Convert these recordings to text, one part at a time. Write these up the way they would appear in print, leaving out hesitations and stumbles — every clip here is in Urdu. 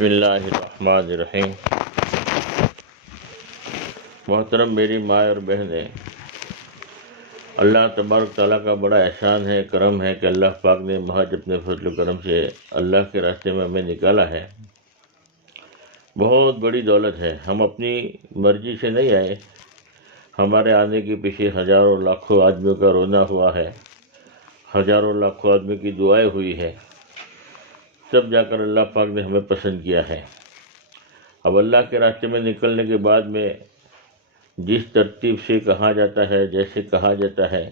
بسم اللہ الرحمن الرحیم۔ محترم میری ماں اور بہنیں، اللہ تبارک تعالیٰ کا بڑا احسان ہے، کرم ہے کہ اللہ پاک نے محض اپنے فضل و کرم سے اللہ کے راستے میں ہمیں نکالا ہے۔ بہت بڑی دولت ہے، ہم اپنی مرضی سے نہیں آئے، ہمارے آنے کے پیچھے ہزاروں لاکھوں آدمیوں کا رونا ہوا ہے، ہزاروں لاکھوں آدمی کی دعائیں ہوئی ہے، تب جا کر اللہ پاک نے ہمیں پسند کیا ہے۔ اب اللہ کے راستے میں نکلنے کے بعد میں جس ترتیب سے کہا جاتا ہے، جیسے کہا جاتا ہے،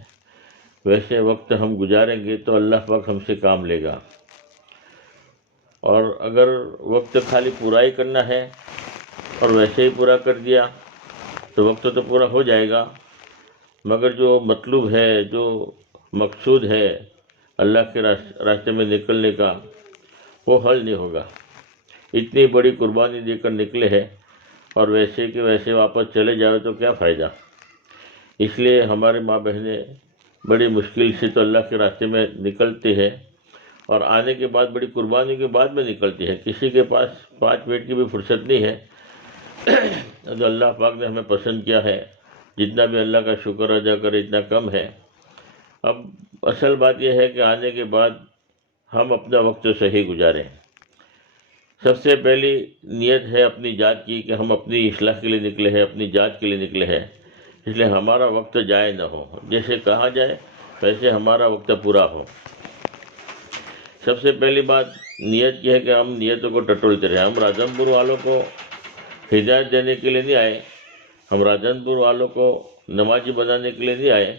ویسے وقت ہم گزاریں گے تو اللہ پاک ہم سے کام لے گا۔ اور اگر وقت خالی پورا ہی کرنا ہے اور ویسے ہی پورا کر دیا تو وقت تو پورا ہو جائے گا، مگر جو مطلوب ہے، جو مقصود ہے اللہ کے راستے میں نکلنے کا، وہ حل نہیں ہوگا۔ اتنی بڑی قربانی دے کر نکلے ہیں اور ویسے کہ ویسے واپس چلے جاؤ تو کیا فائدہ۔ اس لیے ہمارے ماں بہنیں بڑی مشکل سے تو اللہ کے راستے میں نکلتے ہیں، اور آنے کے بعد بڑی قربانی کے بعد میں نکلتی ہے۔ کسی کے پاس 5 منٹ کی بھی فرصت نہیں ہے۔ جو اللہ پاک نے ہمیں پسند کیا ہے، جتنا بھی اللہ کا شکر ادا کرے اتنا کم ہے۔ اب اصل بات یہ ہے کہ آنے کے بعد ہم اپنا وقت صحیح گزاریں۔ سب سے پہلی نیت ہے اپنی ذات کی کہ ہم اپنی اصلاح کے لیے نکلے ہیں، اپنی ذات کے لیے نکلے ہیں، اس لیے ہمارا وقت ضائع نہ ہو، جیسے کہا جائے ویسے ہمارا وقت پورا ہو۔ سب سے پہلی بات نیت کی ہے کہ ہم نیتوں کو ٹٹولتے رہیں۔ ہم راجن پور والوں کو ہدایت دینے کے لیے نہیں آئے، ہم راجن پور والوں کو نمازی بنانے کے لیے نہیں آئے،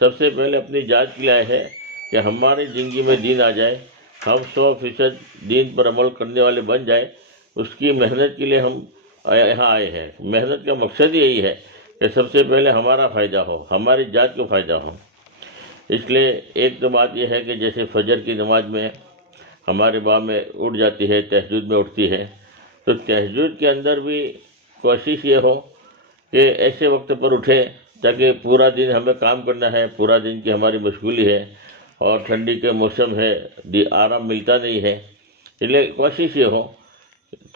سب سے پہلے اپنی ذات کے لیے آئے ہیں کہ ہماری زندگی میں دین آ جائے، ہم 100% دین پر عمل کرنے والے بن جائیں۔ اس کی محنت کے لیے ہم یہاں آئے ہیں۔ محنت کا مقصد یہی ہے کہ سب سے پہلے ہمارا فائدہ ہو، ہماری ذات کو فائدہ ہو۔ اس لیے ایک تو بات یہ ہے کہ جیسے فجر کی نماز میں ہمارے ماں میں اٹھ جاتی ہے، تہجد میں اٹھتی ہے، تو تہجد کے اندر بھی کوشش یہ ہو کہ ایسے وقت پر اٹھے تاکہ پورا دن ہمیں کام کرنا ہے، پورا دن کی ہماری مشغولی ہے، اور ٹھنڈی کے موسم ہے، آرام ملتا نہیں ہے، اس لیے کوشش یہ ہو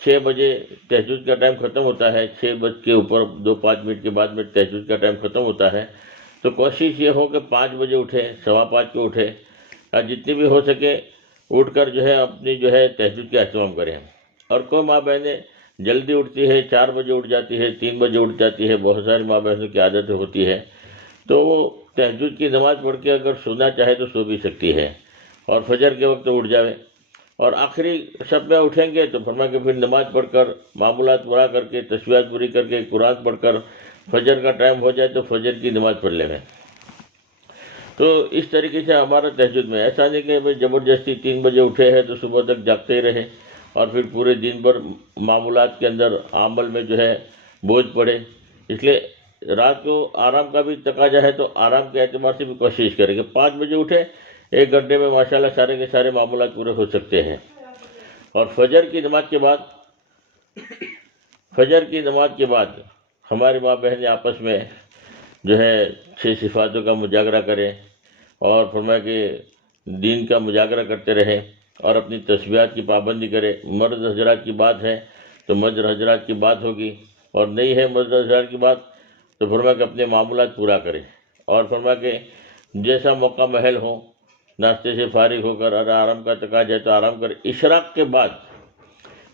6 بجے تہجد کا ٹائم ختم ہوتا ہے، 6 بج کے اوپر 2-5 منٹ کے بعد میں تہجد کا ٹائم ختم ہوتا ہے، تو کوشش یہ ہو کہ 5 بجے اٹھے، 5:15 کو اٹھے، اور جتنی بھی ہو سکے اٹھ کر اپنی تہجد کا اہتمام کریں۔ اور کوئی ماں بہنیں جلدی اٹھتی ہے، 4 بجے اٹھ جاتی ہے، 3 بجے اٹھ جاتی ہے، بہت ساری ماں بہنوں کی عادت ہوتی ہے، تو وہ تہجد کی نماز پڑھ کے اگر سونا چاہے تو سو بھی سکتی ہے، اور فجر کے وقت اٹھ جاوے، اور آخری شب میں اٹھیں گے تو فرما کہ پھر نماز پڑھ کر، معمولات پورا کر کے، تسبیحات پوری کر کے، قرآن پڑھ کر فجر کا ٹائم ہو جائے تو فجر کی نماز پڑھ لیں گے۔ تو اس طریقے سے ہمارا تہجد میں ایسا نہیں کہ بھائی زبردستی 3 بجے اٹھے ہیں تو صبح تک جاگتے ہی رہے، اور پھر پورے دن بھر معمولات کے اندر عمل میں بوجھ پڑے۔ اس لیے رات کو آرام کا بھی تقاضا ہے، تو آرام کے اعتبار سے بھی کوشش کریں کہ 5 بجے اٹھے، 1 گھنٹے میں ماشاءاللہ سارے کے سارے معمولات پورے ہو سکتے ہیں۔ اور فجر کی نماز کے بعد ہماری ماں بہنیں آپس میں 6 صفاتوں کا مجاگرہ کریں، اور فرمایا کہ دین کا مجاگرہ کرتے رہیں، اور اپنی تسبیحات کی پابندی کریں۔ مرد حضرات کی بات ہے تو مرد حضرات کی بات ہوگی، اور نہیں ہے مرد حضرات کی بات تو فرمایا کہ اپنے معمولات پورا کریں، اور فرمایا کہ جیسا موقع محل ہو، ناشتے سے فارغ ہو کر اگر آرام کا تقاضا ہے تو آرام کریں۔ اشراق کے بعد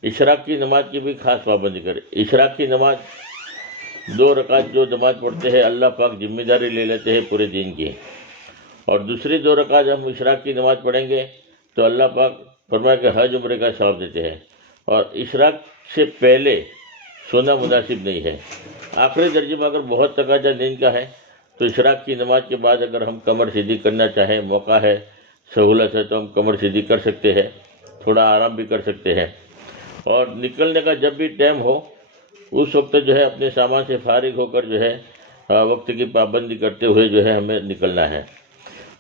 اشراق کی نماز کی بھی خاص پابندی کریں۔ اشراق کی نماز 2 رکعت جو نماز پڑھتے ہیں، اللہ پاک ذمہ داری لے لیتے ہیں پورے دن کی، اور دوسری 2 رکعت ہم اشراق کی نماز پڑھیں گے تو اللہ پاک فرمایا کہ حج عمرے کا ثواب دیتے ہیں۔ اور اشراق سے پہلے سونا مناسب نہیں ہے۔ آخری درجے میں اگر بہت تقاضا نیند کا ہے تو اشراق کی نماز کے بعد اگر ہم کمر سیدھی کرنا چاہیں، موقع ہے، سہولت ہے، تو ہم کمر سیدھی کر سکتے ہیں، تھوڑا آرام بھی کر سکتے ہیں۔ اور نکلنے کا جب بھی ٹائم ہو اس وقت اپنے سامان سے فارغ ہو کر وقت کی پابندی کرتے ہوئے ہمیں نکلنا ہے۔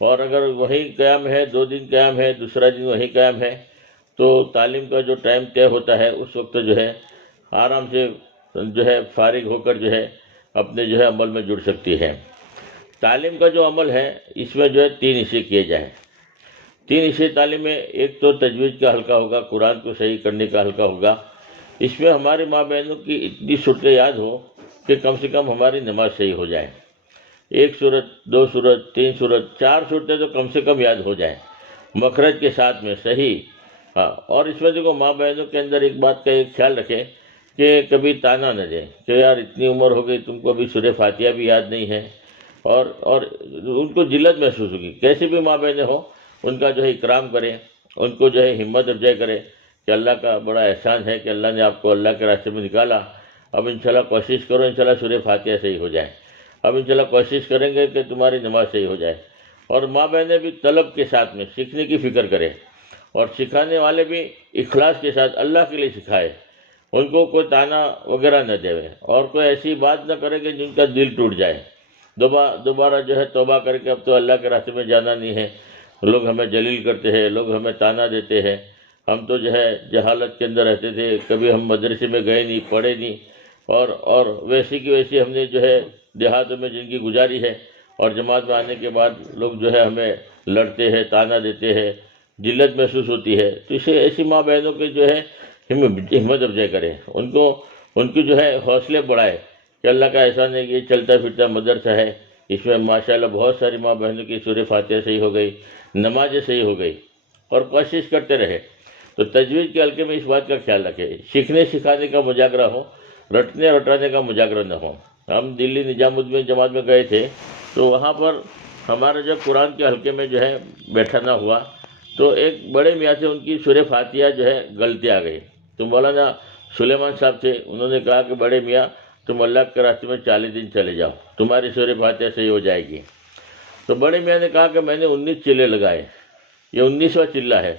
اور اگر وہی قیام ہے، 2 دن قیام ہے، دوسرا دن وہی قیام ہے، تو تعلیم کا جو ٹائم طے ہوتا ہے اس وقت آرام سے فارغ ہو کر اپنے عمل میں جڑ سکتی ہے۔ تعلیم کا جو عمل ہے اس میں 3 حصے کیے جائیں۔ 3 حصے تعلیم میں، ایک تو تجوید کا حلقہ ہوگا، قرآن کو صحیح کرنے کا حلقہ ہوگا، اس میں ہماری ماں بہنوں کی اتنی صورتیں یاد ہو کہ کم سے کم ہماری نماز صحیح ہو جائے. ایک صورت، دو صورت، تین صورت، چار صورتیں تو کم سے کم یاد ہو جائیں مخرج کے ساتھ میں صحیح. ہاں، اور اس میں دیکھو ماں بہنوں کے اندر ایک بات کا ایک خیال رکھیں کہ کبھی تانا نہ دیں کہ یار اتنی عمر ہو گئی تم کو ابھی سورہ فاتحہ بھی یاد نہیں ہے، اور ان کو ذلت محسوس ہوگی. کیسی بھی ماں بہنیں ہوں ان کا جو ہے اکرام کریں، ان کو جو ہے ہمت افزائی کرے کہ اللہ کا بڑا احسان ہے کہ اللہ نے آپ کو اللہ کے راستے میں نکالا. اب انشاءاللہ کوشش کرو انشاءاللہ سورہ فاتحہ صحیح ہو جائے. اب انشاءاللہ کوشش کریں گے کہ تمہاری نماز صحیح ہو جائے. اور ماں بہنیں بھی طلب کے ساتھ میں سیکھنے کی فکر کریں، اور سکھانے والے بھی اخلاص کے ساتھ اللہ کے لیے سکھائے. ان کو کوئی تانا وغیرہ نہ دے اور کوئی ایسی بات نہ کرے کہ جن کا دل ٹوٹ جائے. دوبارہ جو ہے توبہ کر کے اب تو اللہ کے راستے میں جانا نہیں ہے، لوگ ہمیں ذلیل کرتے ہیں، لوگ ہمیں تانا دیتے ہیں، ہم تو جو ہے جہالت کے اندر رہتے تھے، کبھی ہم مدرسے میں گئے نہیں، پڑھے نہیں، اور ویسی کی ویسی ہم نے جو ہے دیہاتوں میں زندگی گزاری ہے، اور جماعت میں آنے کے بعد لوگ جو ہے ہمیں لڑتے ہیں، تانا دیتے ہیں، ذلت محسوس ہوتی ہے. تو اسے ایسی ماں بہنوں کے جو ہے ہمت افزائی کریں، ان کی جو ہے حوصلے بڑھائے کہ اللہ کا احسان ہے کہ یہ چلتا پھرتا مدرسہ ہے، اس میں ماشاءاللہ بہت ساری ماں بہنوں کی سورہ فاتحہ صحیح ہو گئی، نمازیں صحیح ہو گئی، اور کوشش کرتے رہے. تو تجوید کے حلقے میں اس بات کا خیال رکھے، سیکھنے سکھانے کا مذاکرہ ہو، رٹنے رٹانے کا مذاکرہ نہ ہو. ہم دلی نظام الدین جماعت میں گئے تھے تو وہاں پر ہمارا جو قرآن کے حلقے میں جو ہے بیٹھنا ہوا تو ایک بڑے میاں سے ان کی سورہ فاتحہ جو ہے غلطی آ گئی. تو مولانا سلیمان صاحب تھے، انہوں نے کہا کہ بڑے میاں تم اللہ کے راستے میں 40 دن چلے جاؤ، تمہاری سورہ فاتحہ صحیح ہو جائے گی. تو بڑے میاں نے کہا کہ میں نے 19 چلے لگائے، یہ 19واں چلہ ہے.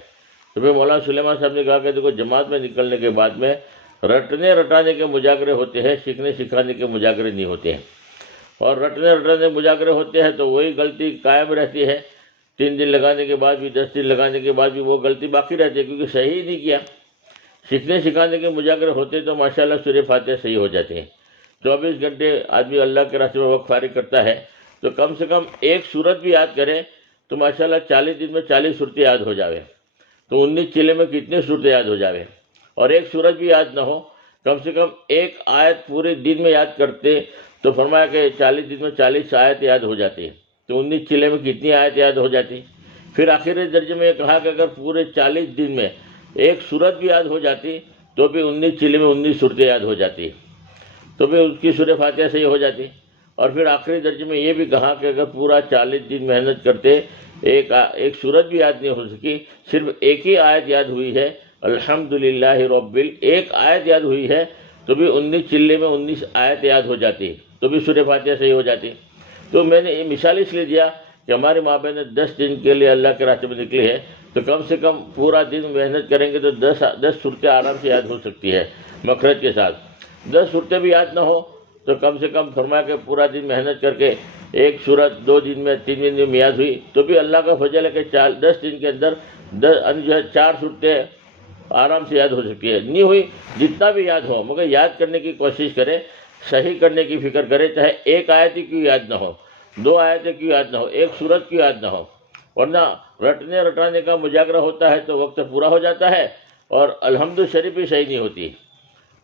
تو پھر مولانا سلیمان صاحب نے کہا کہ دیکھو جماعت میں نکلنے کے بعد میں رٹنے رٹانے کے مذاکرے ہوتے ہیں، سیکھنے سکھانے کے مذاکرے نہیں ہوتے ہیں. اور رٹنے رٹانے مذاکرے ہوتے ہیں تو وہی غلطی قائم رہتی ہے، 3 دن لگانے کے بعد بھی 10 دن لگانے کے بعد بھی وہ غلطی باقی رہتی ہے کیونکہ صحیح نہیں کیا. سیکھنے سکھانے کے مذاکرے ہوتے تو ماشاءاللہ سورہ فاتحہ صحیح ہو جاتے ہیں. 24 گھنٹے آدمی اللہ کے راستے میں وقت فارغ کرتا ہے تو کم سے کم ایک صورت بھی یاد کرے تو ماشاءاللہ 40 دن میں 40 صورتیں یاد ہو جاوے. تو 19 چلے میں کتنے صورتیں یاد ہو جاوے. اور ایک صورت بھی یاد نہ ہو، کم سے کم ایک آیت پورے دن میں یاد کرتے تو فرمایا کہ 40 دن میں 40 آیت یاد ہو جاتی. تو 19 چلے میں کتنی آیت یاد ہو جاتی. پھر آخری درجے میں یہ کہا کہ اگر پورے 40 دن میں ایک صورت بھی یاد ہو جاتی تو بھی 19 چلے میں 19 صورتیں یاد ہو جاتی، تو بھی اس کی سورہ فاتحہ صحیح ہو جاتی. اور پھر آخری درجے میں یہ بھی کہا کہ اگر پورا 40 دن محنت کرتے ایک صورت بھی یاد نہیں ہو سکی، صرف ایک ہی آیت یاد ہوئی ہے الحمدللہ ایک آیت یاد ہوئی ہے تو بھی 19 چلے میں 19 آیت یاد ہو جاتی، تو بھی سورہ فاتحہ صحیح ہو جاتی. تو میں نے یہ مثال اس لیے دیا کہ ہماری ماں بہنیں 10 دن کے لیے اللہ کے راستے میں نکلی ہے تو کم سے کم پورا دن محنت کریں گے تو 10 صورتیں آرام سے یاد ہو سکتی ہے مخرج کے ساتھ. 10 صورتیں بھی یاد نہ ہو تو کم سے کم فرمایا کہ پورا دن محنت کر کے ایک صورت 2 دن میں 3 دن میں یاد ہوئی تو بھی اللہ کا فضل ہے کہ 10 دن کے اندر جو ہے 4 صورتیں آرام سے یاد ہو سکتی ہے. نہیں ہوئی جتنا بھی یاد ہو مگر یاد کرنے کی کوشش کرے، صحیح کرنے کی فکر کرے، چاہے ایک آیت ہی کیوں یاد نہ ہو، 2 آیتیں کیوں یاد نہ ہو، ایک صورت کیوں یاد نہ ہو. ورنہ رٹنے رٹانے کا مذاکرہ ہوتا ہے تو وقت پورا ہو جاتا ہے اور الحمد شریف بھی صحیح نہیں ہوتی،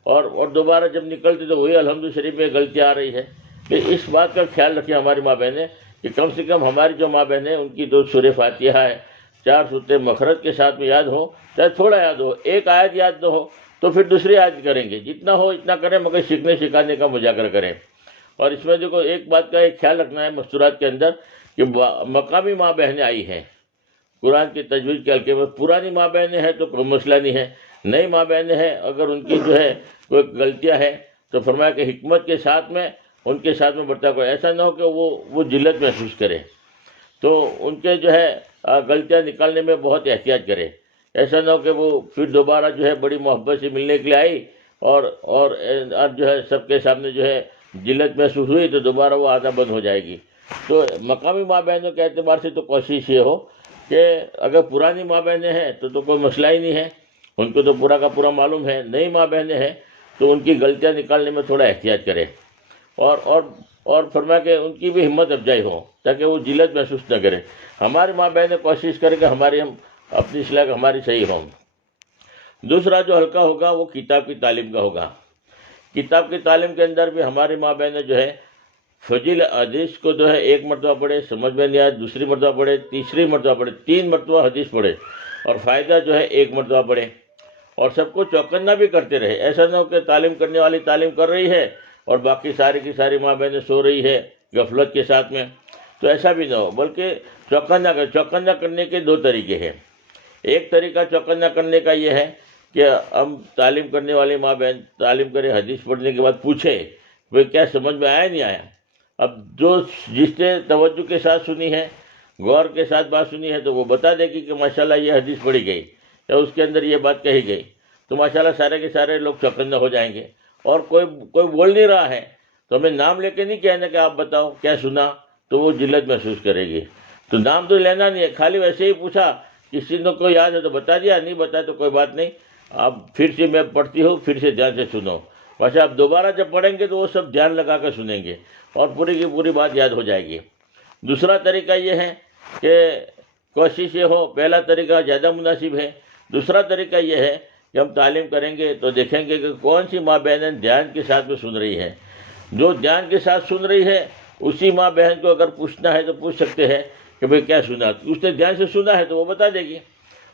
اور دوبارہ جب نکلتی تو وہی الحمد شریف میں غلطی آ رہی ہے. کہ اس بات کا خیال رکھیں ہماری ماں بہنیں کہ کم سے کم ہماری جو ماں بہنیں ان کی 2 سورہ فاتحہ ہے، 4 صورتیں مخرج کے ساتھ میں یاد ہو، چاہے تھوڑا یاد ہو، ایک آیت یاد نہ ہو تو پھر دوسری آیت کریں گے، جتنا ہو اتنا کریں مگر سیکھنے سکھانے کا مذاکرہ کریں. اور اس میں دیکھو ایک بات کا ایک خیال رکھنا ہے مستورات کے اندر کہ مقامی ماں بہنیں آئی ہیں قرآن کی تجوید کے حلقے میں. پرانی ماں بہنیں ہیں تو کوئی مسئلہ نہیں ہے، نئی ماں بہنیں ہیں اگر ان کی جو ہے کوئی غلطیاں ہیں تو فرمایا کہ حکمت کے ساتھ میں ان کے ساتھ میں برتا کوئی ایسا نہ ہو کہ وہ ذلت محسوس کرے. تو ان کے جو ہے غلطیاں نکالنے میں بہت احتیاط کرے. ایسا نہ ہو کہ وہ پھر دوبارہ جو ہے بڑی محبت سے ملنے کے لیے آئی اور جو ہے سب کے سامنے جو ہے ذلت محسوس ہوئی تو دوبارہ وہ آنا بند ہو جائے گی. تو مقامی ماں بہنوں کے اعتبار سے تو کوشش یہ ہو کہ اگر پرانی ماں بہنیں ہیں تو کوئی مسئلہ ہی نہیں ہے، ان کو تو پورا کا پورا معلوم ہے. نئی ماں بہنیں ہیں تو ان کی غلطیاں نکالنے میں تھوڑا احتیاط کرے اور فرمایا کہ ان کی بھی ہمت افزائی ہو تاکہ وہ ذلت محسوس نہ کرے. ہماری ماں بہنیں کوشش کریں کہ ہم اپنی اصلاح ہماری صحیح ہوں. دوسرا جو حلقہ ہوگا وہ کتاب کی تعلیم کا ہوگا. کتاب کی تعلیم کے اندر بھی ہماری ماں بہنیں جو ہے فضیل حدیث کو جو ہے ایک مرتبہ پڑھے، سمجھ میں نہیں آئے دوسری مرتبہ پڑھے، تیسری مرتبہ پڑھے، 3 مرتبہ حدیث پڑھے، اور فائدہ جو ہے ایک مرتبہ پڑھے، اور سب کو چوکنا بھی کرتے رہے. ایسا نہ ہو کہ تعلیم کرنے والی تعلیم کر رہی ہے اور باقی ساری کی ساری ماں بہنیں سو رہی ہے غفلت کے ساتھ میں. تو ایسا بھی نہ ہو، بلکہ چوکنا کرنے کے 2 طریقے ہیں. ایک طریقہ چوکنا کرنے کا یہ ہے کہ ہم تعلیم کرنے والی ماں بہن تعلیم کرے، حدیث پڑھنے کے بعد پوچھے وہ کیا سمجھ میں آیا نہیں آیا. اب جس نے توجہ کے ساتھ سنی ہے، غور کے ساتھ بات سنی ہے، تو وہ بتا دے گی کہ ماشاءاللہ یہ حدیث پڑھی گئی یا اس کے اندر یہ بات کہی گئی، تو ماشاءاللہ سارے کے سارے لوگ چوکنا ہو جائیں گے. اور کوئی بول نہیں رہا ہے تو ہمیں نام لے کے نہیں کہنا کہ آپ بتاؤ کیا سنا، تو وہ ذلت محسوس کرے گی. تو نام تو لینا نہیں ہے، خالی ویسے ہی پوچھا، کسی نے کو یاد ہے تو بتا دیا، نہیں بتا تو کوئی بات نہیں. آپ پھر سے میں پڑھتی ہوں، پھر سے دھیان سے سنو. ویسے آپ دوبارہ جب پڑھیں گے تو وہ سب دھیان لگا کر سنیں گے اور پوری کی پوری بات یاد ہو جائے گی. دوسرا طریقہ یہ ہے کہ کوشش یہ ہو، پہلا طریقہ زیادہ مناسب ہے. دوسرا طریقہ یہ ہے کہ ہم تعلیم کریں گے تو دیکھیں گے کہ کون سی ماں بہنیں دھیان کے ساتھ میں سن رہی ہے. جو دھیان کے ساتھ سن رہی ہے اسی ماں بہن کو اگر پوچھنا ہے تو پوچھ سکتے ہیں کہ بھئی کیا سنا، اس نے دھیان سے سنا ہے تو وہ بتا دے گی.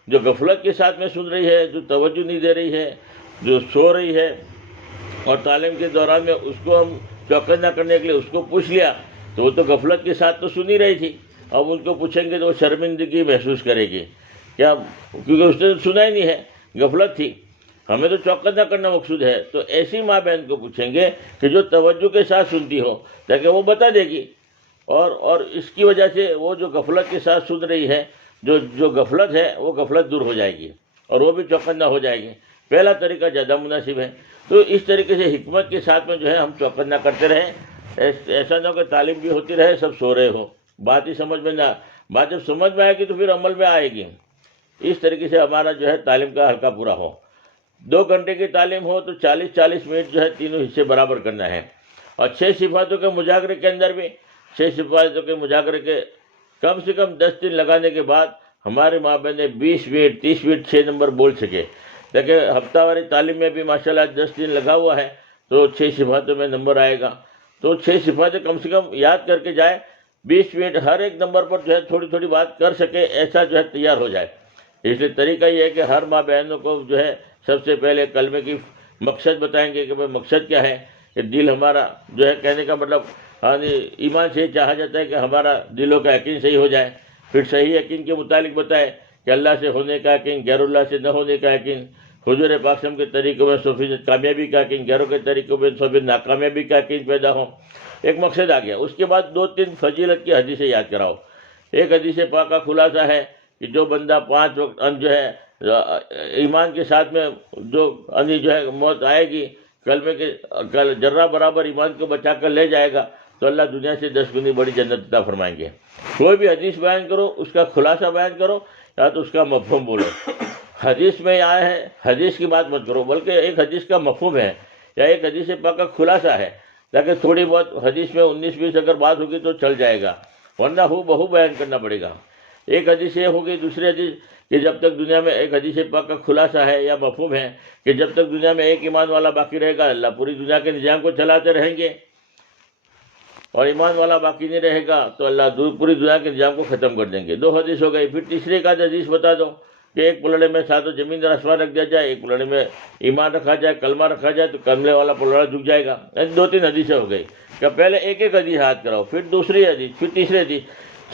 جو غفلت کے ساتھ میں سن رہی ہے، جو توجہ نہیں دے رہی ہے، جو سو رہی ہے، اور تعلیم کے دوران میں اس کو ہم چوکنا کرنے کے لیے اس کو پوچھ لیا، تو وہ تو غفلت کے ساتھ تو سن ہی رہی تھی. اب ان کو پوچھیں گے تو وہ شرمندگی محسوس کرے گی، کیا؟ کیونکہ اس نے سنا ہی نہیں ہے، غفلت تھی. ہمیں تو چوکنا کرنا مقصود ہے. تو ایسی ماں بہن کو پوچھیں گے کہ جو توجہ کے ساتھ سنتی ہو، تاکہ وہ بتا دے گی. اور اس کی وجہ سے وہ جو غفلت کے ساتھ سن رہی ہے، جو غفلت ہے وہ غفلت دور ہو جائے گی اور وہ بھی چوکنا ہو جائے گی. پہلا طریقہ زیادہ مناسب ہے. تو اس طریقے سے حکمت کے ساتھ میں جو ہے ہم چوکنا کرتے رہیں. ایسا نہ ہو کہ تعلیم بھی ہوتی رہے، سب سو رہے ہو، بات ہی سمجھ میں نہ، بات جب سمجھ میں آئے گی تو پھر عمل میں آئے گی. اس طریقے سے ہمارا جو ہے تعلیم کا حلقہ پورا ہو. 2 گھنٹے کی تعلیم ہو تو 40 منٹ جو ہے تینوں حصے برابر کرنا ہے. اور 6 صفاتوں کے مذاکرے کے اندر بھی 6 صفاتوں کے مذاکرے کے کم سے کم 10 دن لگانے کے بعد ہمارے ماں بہنیں 20 منٹ 30 منٹ 6 نمبر بول سکے. دیکھیں ہفتہ واری تعلیم میں بھی ماشاءاللہ 10 دن لگا ہوا ہے تو 6 صفاتوں میں نمبر آئے گا. تو 6 صفاتیں کم سے کم یاد کر کے جائے، 20 منٹ ہر ایک نمبر پر جو ہے تھوڑی تھوڑی بات کر سکے، ایسا جو ہے تیار ہو جائے. اس لیے طریقہ یہ ہے کہ ہر ماں بہنوں کو جو ہے سب سے پہلے کلمے کی مقصد بتائیں گے کہ بھائی مقصد کیا ہے، کہ دل ہمارا جو ہے کہنے کا مطلب ایمان سے چاہا جاتا ہے کہ ہمارا دلوں کا یقین صحیح ہو جائے. پھر صحیح یقین کے متعلق بتائے کہ اللہ سے ہونے کا یقین، غیر اللہ سے نہ ہونے کا یقین، حضور پاک صلی اللہ علیہ وسلم کے طریقوں میں 100% کامیابی کا یقین، غیروں کے طریقوں میں 100% ناکامیابی کا یقین پیدا ہو. ایک مقصد آ گیا. اس کے بعد 2-3 فضیلت کی حدیثیں یاد کراؤ. ایک حدیث پاک کا خلاصہ ہے کہ جو بندہ 5 وقت جو ہے ایمان کے ساتھ میں جو ہے موت آئے گی، کلمے کے ذرہ برابر ایمان کو بچا کر لے جائے گا تو اللہ دنیا سے 10 گنی بڑی جنت عطا فرمائیں گے. کوئی بھی حدیث بیان کرو، اس کا خلاصہ بیان کرو یا تو اس کا مفہوم بولو. حدیث میں آیا ہے، حدیث کی بات مت کرو، بلکہ ایک حدیث کا مفہوم ہے یا ایک حدیث پاک کا خلاصہ ہے، تاکہ تھوڑی بہت حدیث میں 19-20 اگر بات ہوگی تو چل جائے گا، ورنہ ہو بہو بیان کرنا پڑے گا. ایک حدیث یہ ہوگی، دوسری حدیث کہ جب تک دنیا میں ایک حدیث پاک کا خلاصہ ہے یا مفہوم ہے کہ جب تک دنیا میں ایک ایمان والا باقی رہے گا، اللہ پوری دنیا کے نظام کو چلاتے رہیں گے، اور ایمان والا باقی نہیں رہے گا تو اللہ پوری دنیا کے نظام کو ختم کر دیں گے. 2 حدیث ہو گئی. پھر تیسری ایک حدیث بتا دو کہ ایک پلڑے میں 7 زمین اور آسمان رکھ دیا جائے، ایک پلڑے میں ایمان رکھا جائے، کلمہ رکھا جائے تو کلمے والا پلڑا جھک جائے گا. 2-3 حدیثیں ہو گئی کہ پہلے ایک حدیث یاد کراؤ، پھر دوسری حدیث، پھر تیسری حدیث.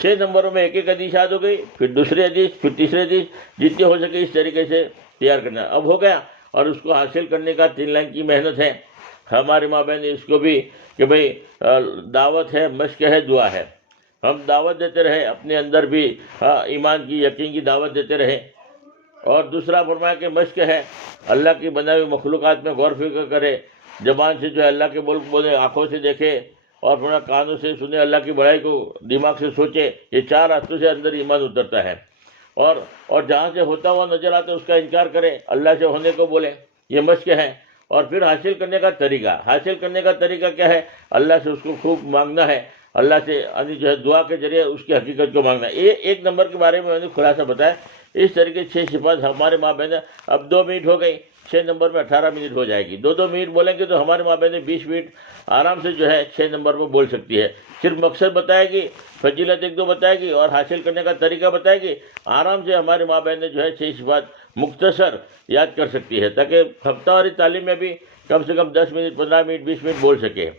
6 نمبروں میں ایک حدیث یاد ہو گئی، پھر دوسری حدیث، پھر تیسری حدیث، جتنی ہو سکے اس طریقے سے تیار کرنا. اب ہو گیا. اور اس کو حاصل کرنے کا 3 لائن کی محنت ہے. ہمارے ماں بہن اس کو بھی کہ بھئی دعوت ہے، مشق ہے، دعا ہے. ہم دعوت دیتے رہے، اپنے اندر بھی ایمان کی، یقین کی دعوت دیتے رہے. اور دوسرا فرمایا کہ مشق ہے، اللہ کی بنائی ہوئی مخلوقات میں غور فکر کرے، زبان سے جو ہے اللہ کے ملک بولے، آنکھوں سے دیکھے، اور فرمایا کانوں سے سنے اللہ کی بڑائی کو، دماغ سے سوچے. یہ 4 راستوں سے اندر ایمان اترتا ہے. اور جہاں سے ہوتا ہوا نظر آتا ہے اس کا انکار کرے، اللہ سے ہونے کو بولے. یہ مشق ہے. اور پھر حاصل کرنے کا طریقہ کیا ہے؟ اللہ سے اس کو خوب مانگنا ہے، اللہ سے جو ہے دعا کے ذریعے اس کی حقیقت کو مانگنا ہے. یہ 1 نمبر کے بارے میں نے خلاصہ بتایا اس طریقے 6 صفات ہمارے ماں بہن. اب 2 منٹ ہو گئی، 6 نمبر میں 18 منٹ ہو جائے گی. 2 منٹ بولیں گے تو ہمارے ماں بہن 20 منٹ آرام سے جو ہے 6 نمبر میں بول سکتی ہے. صرف مقصد بتائے گی، فضیلت 1-2 بتائے گی اور حاصل کرنے کا طریقہ بتائے گی. آرام سے ہمارے ماں بہن جو ہے 6 صفات مختصر یاد کر سکتی ہے، تاکہ ہفتہ واری تعلیم میں بھی کم سے کم 10 منٹ 15 منٹ 20 منٹ بول سکے.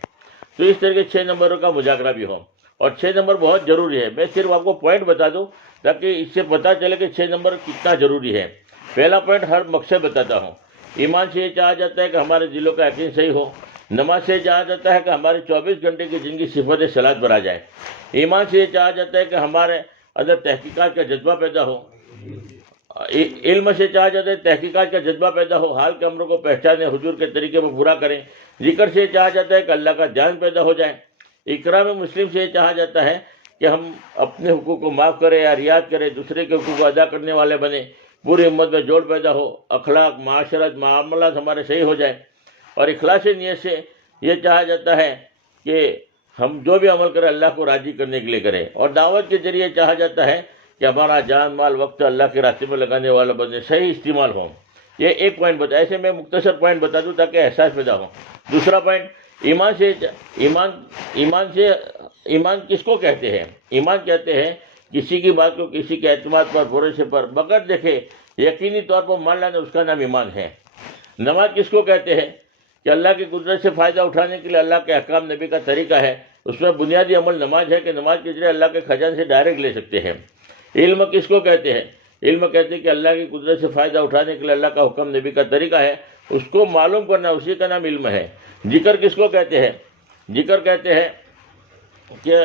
تو اس طریقے 6 نمبروں کا مذاکرہ بھی ہو. اور 6 نمبر بہت ضروری ہے. میں صرف آپ کو پوائنٹ بتا دوں تاکہ اس سے پتہ چلے کہ 6 نمبر کتنا ضروری ہے. پہلا پوائنٹ ہر مقصد بتاتا ہوں. ایمان سے یہ چاہا جاتا ہے کہ ہمارے دلوں کا یقین صحیح ہو. نماز سے یہ چاہا جاتا ہے کہ ہمارے 24 گھنٹے کی زندگی صفت صلاۃ پر آ جائے. ایمان سے یہ چاہا جاتا ہے کہ ہمارے اندر تحقیقات کا جذبہ پیدا ہو. علم سے چاہا جاتا ہے تحقیقات کا جذبہ پیدا ہو، حال کے امروں کو پہچانے، حضور کے طریقے پر پورا کریں. ذکر سے یہ چاہا جاتا ہے کہ اللہ کا دھیان پیدا ہو جائے. اکرام مسلم سے یہ چاہا جاتا ہے کہ ہم اپنے حقوق کو معاف کریں یا رعایت کریں، دوسرے کے حقوق کو ادا کرنے والے بنیں، پوری امت میں جوڑ پیدا ہو، اخلاق، معاشرت، معاملات ہمارے صحیح ہو جائیں. اور اخلاص نیت سے یہ چاہا جاتا ہے کہ ہم جو بھی عمل کریں اللہ کو راضی کرنے کے لیے کریں. اور دعوت کے ذریعے چاہا جاتا ہے کہ ہمارا جان مال وقت اللہ کے راستے میں لگانے والا بنے، صحیح استعمال ہوں. یہ ایک پوائنٹ بتا، ایسے میں مختصر پوائنٹ بتا دوں تاکہ احساس پیدا ہو. دوسرا پوائنٹ، ایمان کس کو کہتے ہیں؟ ایمان کہتے ہیں کسی کی بات کو کسی کے اعتماد پر، بھروسے پر بغیر دیکھے یقینی طور پر مان لینا، اس کا نام ایمان ہے. نماز کس کو کہتے ہیں؟ کہ اللہ کی قدرت سے فائدہ اٹھانے کے لیے اللہ کے احکام نبی کا طریقہ ہے. اس میں بنیادی عمل نماز ہے کہ نماز کے ذریعے اللہ کے خزانے سے ڈائریکٹ لے سکتے ہیں. علم کس کو کہتے ہیں؟ علم کہتے ہیں کہ اللہ کی قدرت سے فائدہ اٹھانے کے لیے اللہ کا حکم نبی کا طریقہ ہے، اس کو معلوم کرنا، اسی کا نام علم ہے. ذکر کس کو کہتے ہیں؟ ذکر کہتے ہیں کہ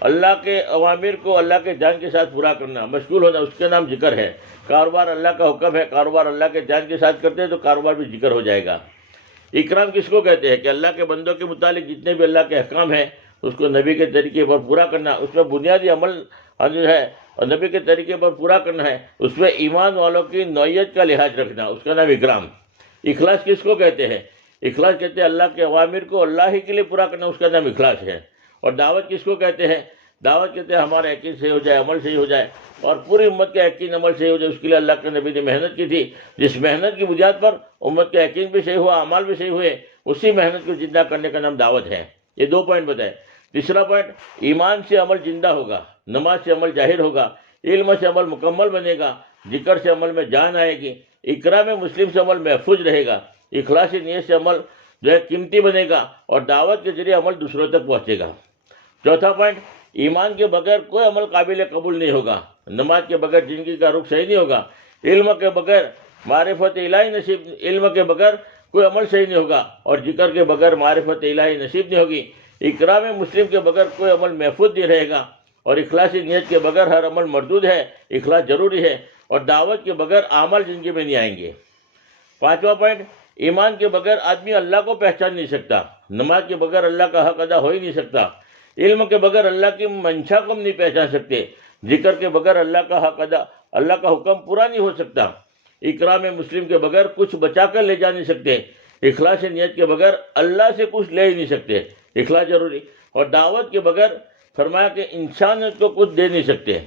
اللہ کے اوامر کو اللہ کے دھیان کے ساتھ پورا کرنا، مشغول ہونا، اس کا نام ذکر ہے. کاروبار اللہ کا حکم ہے، کاروبار اللہ کے دھیان کے ساتھ کرتے ہیں تو کاروبار بھی ذکر ہو جائے گا. اکرام کس کو کہتے ہیں؟ کہ اللہ کے بندوں کے متعلق جتنے بھی اللہ کے احکام ہیں اس کو نبی کے طریقے پر پورا کرنا، اس میں بنیادی عمل جو ہے اور نبی کے طریقے پر پورا کرنا ہے، اس میں ایمان والوں کی نوعیت کا لحاظ رکھنا، اس کا نام اکرام. اخلاص کس کو کہتے ہیں؟ اخلاص کہتے ہیں اللہ کے اوامر کو اللہ ہی کے لیے پورا کرنا، اس کا نام اخلاص ہے. اور دعوت کس کو کہتے ہیں؟ دعوت کہتے ہیں ہمارا یقین صحیح ہو جائے، عمل صحیح ہو جائے اور پوری امت کا یقین عمل صحیح ہو جائے. اس کے لیے اللہ کے نبی نے محنت کی تھی، جس محنت کی بنیاد پر امت کا یقین بھی صحیح ہوا، اعمال بھی صحیح ہوئے، اسی محنت کو زندہ کرنے کا نام دعوت ہے. یہ 2 پوائنٹ بتائے. تیسرا پوائنٹ، ایمان سے عمل زندہ ہوگا، نماز سے عمل ظاہر ہوگا، علم سے عمل مکمل بنے گا، ذکر سے عمل میں جان آئے گی، اکرام مسلم سے عمل محفوظ رہے گا، اخلاص نیت سے عمل جو ہے قیمتی بنے گا اور دعوت کے ذریعے عمل دوسروں تک پہنچے گا. چوتھا پوائنٹ، ایمان کے بغیر کوئی عمل قابل قبول نہیں ہوگا، نماز کے بغیر زندگی کا رخ صحیح نہیں ہوگا، علم کے بغیر معرفت الہی نصیب، علم کے بغیر کوئی عمل صحیح نہیں ہوگا اور ذکر کے بغیر معرفت الہی نصیب نہیں ہوگی. اکرام مسلم کے بغیر کوئی عمل محفوظ نہیں رہے گا اور اخلاصی نیت کے بغیر ہر عمل مردود ہے. اخلاص ضروری ہے اور دعوت کے بغیر اعمال زندگی میں نہیں آئیں گے. پانچواں پوائنٹ، ایمان کے بغیر آدمی اللہ کو پہچان نہیں سکتا، نماز کے بغیر اللہ کا حق ادا ہو ہی نہیں سکتا، علم کے بغیر اللہ کی منشا کو ہم نہیں پہچان سکتے، ذکر کے بغیر اللہ کا حق ادا، اللہ کا حکم پورا نہیں ہو سکتا، اکرام مسلم کے بغیر کچھ بچا کر لے جا نہیں سکتے، اخلاص نیت کے بغیر اللہ سے کچھ لے ہی نہیں سکتے. اخلاص ضروری اور دعوت کے بغیر فرمایا کہ انسانیت کو کچھ دے نہیں سکتے،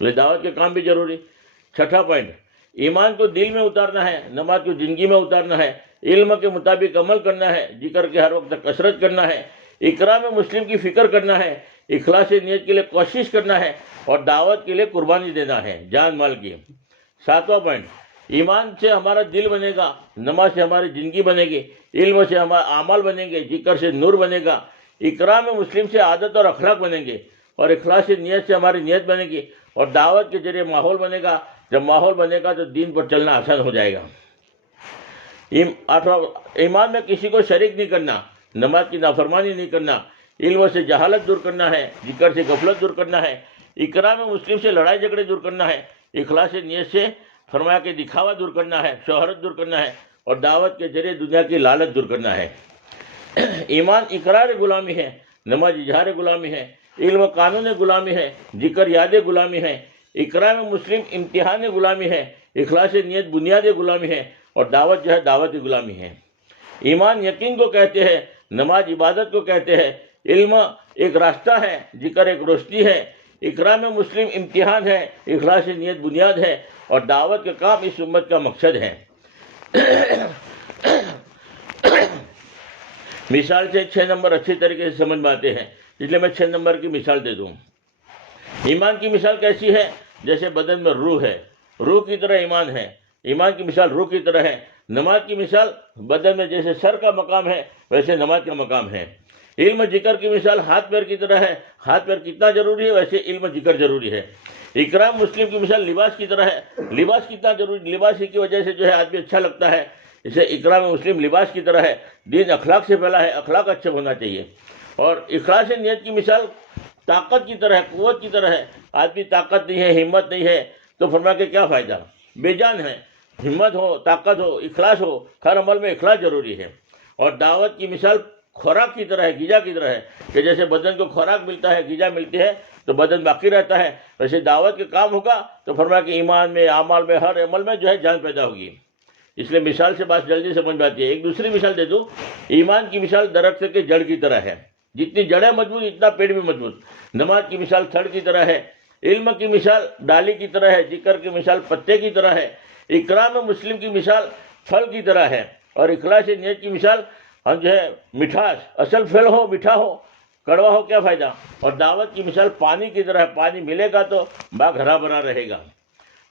دعوت کے کام بھی ضروری. چھٹا پوائنٹ، ایمان کو دل میں اتارنا ہے، نماز کو زندگی میں اتارنا ہے، علم کے مطابق عمل کرنا ہے، ذکر کے ہر وقت کثرت کرنا ہے، اکرام مسلم کی فکر کرنا ہے، اخلاص نیت کے لیے کوشش کرنا ہے اور دعوت کے لیے قربانی دینا ہے جان مال کی. ساتواں پوائنٹ، ایمان سے ہمارا دل بنے گا، نماز سے ہماری زندگی بنے گی، علم سے ہمارا اعمال بنیں گے، ذکر سے نور بنے گا، اکرام مسلم سے عادت اور اخلاق بنیں گے اور اخلاص نیت سے ہماری نیت بنے گی اور دعوت کے ذریعے ماحول بنے گا. جب ماحول بنے گا تو دین پر چلنا آسان ہو جائے گا. ایمان میں کسی کو شریک نہیں کرنا، نماز کی نافرمانی نہیں کرنا، علم سے جہالت دور کرنا ہے، ذکر سے غفلت دور کرنا ہے، اکرام مسلم سے لڑائی جھگڑے دور کرنا ہے، اخلاص نیت سے فرمایا کہ دکھاوا دور کرنا ہے، شہرت دور کرنا ہے اور دعوت کے ذریعے دنیا کی لالچ دور کرنا ہے. ایمان اقرار غلامی ہے، نماز اظہار غلامی ہے، علم قانون غلامی ہے، ذکر یاد غلامی ہے، اکرام مسلم امتحان غلامی ہے، اخلاص نیت بنیاد غلامی ہے اور دعوت جو ہے دعوت غلامی ہے. ایمان یقین کو کہتے ہیں، نماز عبادت کو کہتے ہیں، علم ایک راستہ ہے، ذکر ایک روشنی ہے، اکرام مسلم امتحان ہے، اخلاص نیت بنیاد ہے، اور دعوت کا کام اس امت کا مقصد ہے۔ مثال سے 6 نمبر اچھی طریقے سے سمجھ میں آتے ہیں، اس لیے میں 6 نمبر کی مثال دے دوں۔ ایمان کی مثال کیسی ہے؟ جیسے بدن میں روح ہے، روح کی طرح ایمان ہے، ایمان کی مثال روح کی طرح ہے۔ نماز کی مثال بدن میں جیسے سر کا مقام ہے ویسے نماز کا مقام ہے۔ علم ذکر کی مثال ہاتھ پیر کی طرح ہے، ہاتھ پیر کتنا ضروری ہے ویسے علم ذکر ضروری ہے۔ اکرام مسلم کی مثال لباس کی طرح ہے، لباس کتنا ضروری، لباس کی وجہ سے جو ہے آدمی اچھا لگتا ہے، اسے اکرام مسلم لباس کی طرح ہے۔ دین اخلاق سے پھیلا ہے، اخلاق اچھا ہونا چاہیے۔ اور اخلاص نیت کی مثال طاقت کی طرح ہے، قوت کی طرح ہے۔ آدمی طاقت نہیں ہے، ہمت نہیں ہے تو فرمایا کہ کیا فائدہ، بے جان ہے۔ ہمت ہو، طاقت ہو، اخلاص ہو، ہر عمل میں اخلاص ضروری ہے۔ اور دعوت کی مثال خوراک کی طرح ہے، غذا کی طرح ہے، کہ جیسے بدن کو خوراک ملتا ہے، غذا ملتی ہے تو بدن باقی رہتا ہے، ویسے دعوت کے کام ہوگا تو فرمایا کہ ایمان میں، اعمال میں، ہر عمل میں جو ہے جان پیدا ہوگی۔ اس لیے مثال سے بات جلدی سمجھ میں آتی ہے۔ ایک دوسری مثال دے دوں، ایمان کی مثال درخت کے جڑ کی طرح ہے، جتنی جڑیں مضبوط اتنا پیڑ بھی مضبوط۔ نماز کی مثال تھڑ کی طرح ہے، علم کی مثال ڈالی کی طرح ہے، ذکر کی مثال پتے کی طرح ہے، اکرام مسلم کی مثال پھل کی طرح ہے، اور اخلاص نیت کی مثال ہم جو ہے مٹھاس، اصل پھل ہو میٹھا ہو، کڑوا ہو کیا فائدہ۔ اور دعوت کی مثال پانی کی طرح ہے، پانی ملے گا تو باغ ہرا بھرا رہے گا۔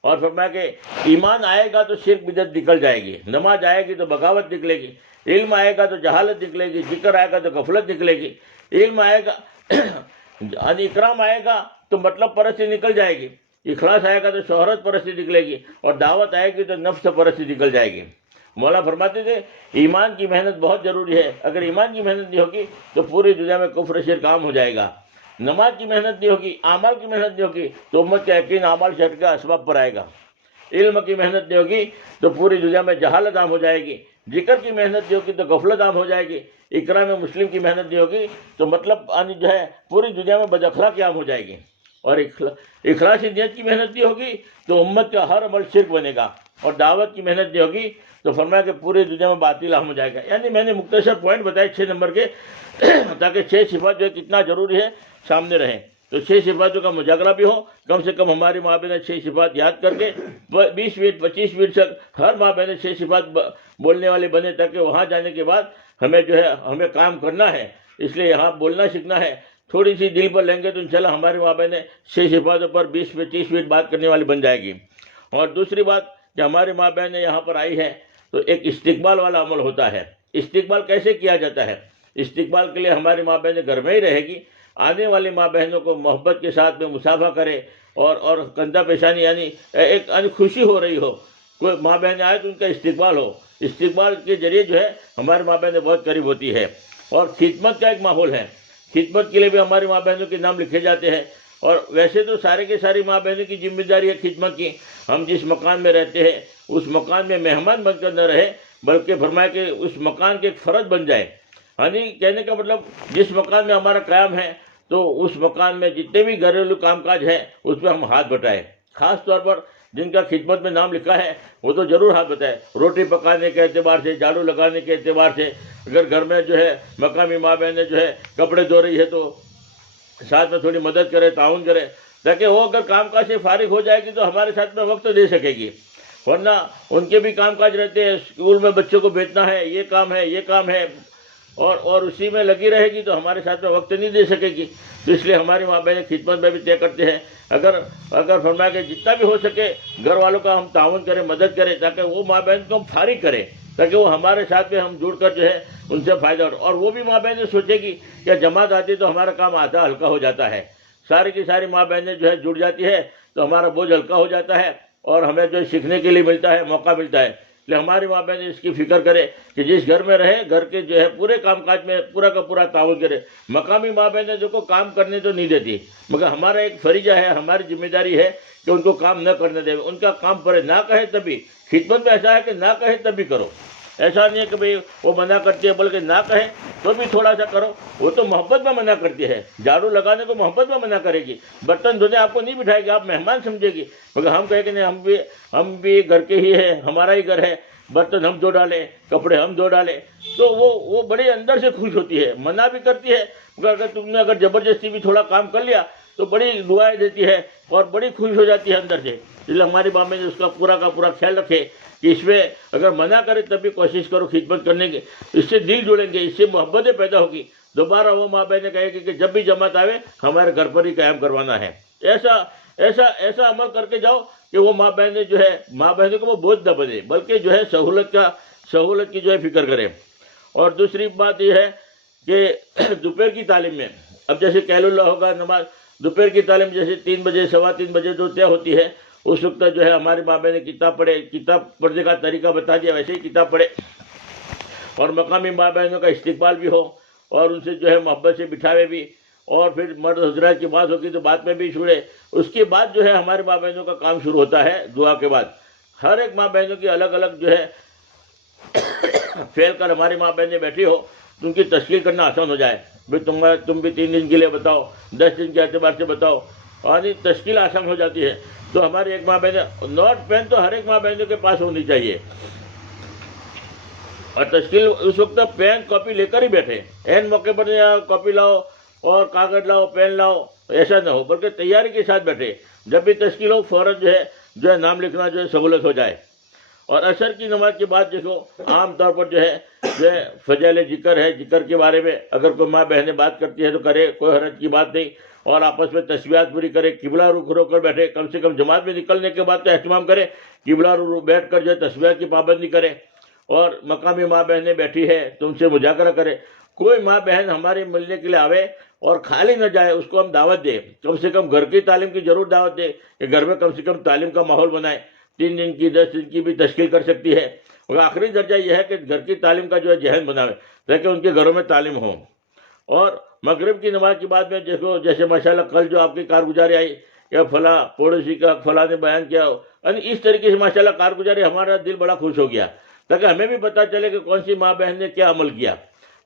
اور فرمایا کہ ایمان آئے گا تو شرک بدعت نکل جائے گی، نماز آئے گی تو بغاوت نکلے گی، علم آئے گا تو جہالت نکلے گی، ذکر آئے گا تو غفلت نکلے گی، علم آئے گا اکرام آئے گا تو مطلب پرستی نکل جائے گی، اخلاص آئے گا تو شہرت پرستی نکلے گی، اور دعوت آئے گی تو نفس پرستی نکل جائے گی۔ مولا فرماتے تھے ایمان کی محنت بہت ضروری ہے، اگر ایمان کی محنت نہیں ہوگی تو پوری دنیا میں کفر شرک عام ہو جائے گا۔ نماز کی محنت نہیں ہوگی، اعمال کی محنت نہیں ہوگی تو امت کا یقین اعمال سے ہٹ کر اسباب پر آئے گا۔ علم کی محنت نہیں ہوگی تو پوری دنیا میں جہالت عام ہو جائے گی، ذکر کی محنت نہیں ہوگی تو غفلت عام ہو جائے گی، اکرام مسلم کی محنت نہیں ہوگی تو مطلب جو ہے پوری دنیا میں بد اخلاقی عام ہو جائے گی، اور اخلاص نیت کی محنت نہیں ہوگی تو امت کا ہر عمل شرک بنے گا، اور دعوت کی محنت نہیں ہوگی تو فرمایا کہ پوری دنیا میں باطل عام ہو جائے گا۔ یعنی میں نے مختصر پوائنٹ بتائے 6 نمبر کے تاکہ 6 صفات جو ہے کتنا ضروری ہے سامنے رہیں، تو 6 صفاتوں کا مذاکرہ بھی ہو، کم سے کم ہماری ماں بہنیں 6 صفات یاد کر کے 20 منٹ 25 منٹ تک ہر ماں بہنیں 6 صفات بولنے والے بنے، تاکہ وہاں جانے کے بعد ہمیں جو ہے ہمیں کام کرنا ہے، اس لیے یہاں بولنا سیکھنا ہے، تھوڑی سی دل پر لیں گے تو انشاءاللہ ہماری ماں بہنیں 6 صفاتوں پر 20-25 منٹ بات کرنے والی بن جائے گی۔ اور دوسری بات کہ ہماری ماں بہنیں یہاں پر آئی ہے تو ایک استقبال والا عمل ہوتا ہے۔ استقبال کیسے کیا جاتا ہے؟ استقبال کے لیے ہماری ماں بہنیں گھر میں ہی رہے گی، آنے والی ماں بہنوں کو محبت کے ساتھ میں مصافحہ کرے، اور کندھا پیشانی یعنی ایک خوشی ہو رہی ہو، کوئی ماں بہنیں آئے تو ان کا استقبال ہو، استقبال کے ذریعے جو ہے ہماری ماں بہنیں بہت قریب ہوتی ہے۔ اور خدمت کا ایک ماحول ہے، خدمت کے لیے بھی ہماری ماں بہنوں کے نام لکھے جاتے ہیں، اور ویسے تو سارے کے ساری ماں بہنوں کی ذمہ داری ہے خدمت کی۔ ہم جس مکان میں رہتے ہیں اس مکان میں مہمان بن کر نہ رہے، بلکہ فرمایا کہ اس مکان کے ایک فرد بن جائے، یعنی کہنے کا مطلب جس مکان میں ہمارا قیام ہے تو اس مکان میں جتنے بھی گھریلو کام کاج ہے اس پہ ہم ہاتھ بٹائیں، خاص طور پر جن کا خدمت میں نام لکھا ہے وہ تو ضرور ہاتھ بتائے، روٹی پکانے کے اعتبار سے، جھاڑو لگانے کے اعتبار سے، اگر گھر میں جو ہے مقامی ماں بہنیں جو ہے کپڑے دھو رہی ہے تو ساتھ میں تھوڑی مدد کرے، تعاون کرے، تاکہ وہ اگر کام کاج سے فارغ ہو جائے گی تو ہمارے ساتھ میں وقت دے سکے گی، ورنہ ان کے بھی کام کاج رہتے ہیں، اسکول میں بچوں کو بھیجنا ہے، یہ کام ہے، یہ کام ہے، اور اسی میں لگی رہے گی تو ہمارے ساتھ میں وقت نہیں دے سکے گی۔ تو اس لیے ہماری ماں بہنیں خدمت میں بھی طے کرتے ہیں، اگر فرمایا کہ جتنا بھی ہو سکے گھر والوں کا ہم تعاون کریں، مدد کریں، تاکہ وہ ماں بہن کو ہم فارغ کریں، تاکہ وہ ہمارے ساتھ میں ہم جڑ کر جو ہے ان سے فائدہ ہو، اور وہ بھی ماں بہنیں سوچے گی کہ جماعت آتی تو ہمارا کام آدھا ہلکا ہو جاتا ہے، ساری کی ساری ماں بہنیں جو ہے جڑ جاتی ہے تو ہمارا بوجھ ہلکا ہو جاتا ہے، اور ہمیں جو سیکھنے کے لیے ملتا ہے، موقع ملتا ہے۔ اس لیے ہماری ماں بہنیں اس کی فکر کرے کہ جس گھر میں رہے گھر کے جو ہے پورے کام کاج میں پورا کا پورا تعاون کرے۔ مقامی ماں بہنیں جو کو کام کرنے تو نہیں دیتی، مگر ہمارا ایک فریضہ ہے، ہماری ذمہ داری ہے کہ ان کو کام نہ کرنے دے، ان کا کام کرے، نہ کہے تبھی۔ خدمت میں ایسا ہے کہ نہ کہے تبھی کرو، ایسا نہیں ہے کہ بھئی وہ منع کرتی ہے، بلکہ نہ کہے تو بھی تھوڑا سا کرو، وہ تو محبت میں منع کرتی ہے، جھاڑو لگانے کو محبت میں منع کرے گی، برتن دھونے آپ کو نہیں بٹھائے گی، آپ مہمان سمجھے گی، مگر ہم کہیں کہ نہیں ہم بھی گھر کے ہی ہیں، ہمارا ہی گھر ہے، برتن ہم دھو ڈالیں، کپڑے ہم دھو ڈالیں، تو وہ بڑے اندر سے خوش ہوتی ہے، منع بھی کرتی ہے، مگر اگر تم نے اگر زبردستی بھی تھوڑا کام کر لیا تو بڑی دعائیں دیتی ہے اور بڑی خوش ہو جاتی ہے اندر سے. اس لیے ہماری ماں بہن اس کا پورا خیال رکھے کہ اس میں اگر منع کرے تب بھی کوشش کرو خدمت کرنے کی. اس سے دل جڑیں گے, اس سے محبتیں پیدا ہوگی. دوبارہ وہ ماں بہنیں کہے گی کہ جب بھی جماعت آوے ہمارے گھر پر ہی قیام کروانا ہے. ایسا عمل کر کے جاؤ کہ وہ ماں بہنیں جو ہے ماں بہنوں کو وہ بوجھ نہ بنے, بلکہ جو ہے سہولت کی جو ہے فکر کرے. اور دوسری بات یہ ہے کہ دوپہر کی تعلیم میں اب جیسے قیل اللہ ہوگا نماز, دوپہر کی تعلیم جیسے 3 بجے 3:15 بجے جو طے ہوتی ہے اس وقت جو ہے ہمارے ماں بہن نے کتاب پڑھے, کتاب پڑھنے کا طریقہ بتا دیا, ویسے ہی کتاب پڑھے. اور مقامی ماں بہنوں کا استقبال بھی ہو اور ان سے جو ہے محبت سے بٹھاوے بھی. اور پھر مرد حضرات کی بات ہوگی تو بات میں بھی چھوڑے. اس کے بعد جو ہے ہمارے ماں بہنوں کا کام شروع ہوتا ہے دعا کے بعد. ہر ایک ماں بہنوں کی الگ الگ جو ہے پھیل کر ہماری ماں بہنیں بیٹھی ہو تو ان کی تشکیل کرنا آسان ہو جائے. بھائی تم بھی 3 دن کے لیے بتاؤ, 10 دن کے اعتبار سے بتاؤ, اور تشکیل آسان ہو جاتی ہے. تو ہماری ایک ماں بہن نوٹ پین تو ہر ایک ماں بہنوں کے پاس ہونی چاہیے. اور تشکیل اس وقت پین کاپی لے کر ہی بیٹھے, این موقع پر کاپی لاؤ اور کاغذ لاؤ پین لاؤ ایسا نہ ہو, بلکہ تیاری کے ساتھ بیٹھے. جب بھی تشکیل ہو فوراً جو ہے نام لکھنا جو ہے سہولت ہو جائے. اور عصر کی نماز کے بعد دیکھو عام طور پر جو ہے فضائل ذکر ہے, ذکر کے بارے میں اگر کوئی ماں بہنیں بات کرتی ہے تو کرے, کوئی حرج کی بات نہیں. اور آپس میں تسبیحات پوری کرے, قبلہ رخ رو کر بیٹھے, کم سے کم جماعت میں نکلنے کے بعد تو اہتمام کرے, قبلہ رخ بیٹھ کر جو ہے تسبیحات کی پابندی کرے. اور مقامی ماں بہنیں بیٹھی ہے تو ان سے مذاکرہ کرے. کوئی ماں بہن ہمارے ملنے کے لیے آوے اور خالی نہ جائے, اس کو ہم دعوت دیں, کم سے کم گھر کی تعلیم کی ضرور دعوت دیں کہ گھر میں کم سے کم تعلیم کا ماحول بنائے. 3 دن کی 10 دن کی بھی تشکیل کر سکتی ہے. اور آخری درجہ یہ ہے کہ گھر کی تعلیم کا جو ہے ذہن بناوے تاکہ ان کے گھروں میں تعلیم ہو. اور مغرب کی نماز کے بعد میں دیکھو جیسے ماشاءاللہ کل جو آپ کی کارگزاری آئی یا فلاں پڑوسی کا فلاں نے بیان کیا, یعنی اس طریقے سے ماشاءاللہ کارگزاری, ہمارا دل بڑا خوش ہو گیا تاکہ ہمیں بھی پتہ چلے کہ کون سی ماں بہن نے کیا عمل کیا.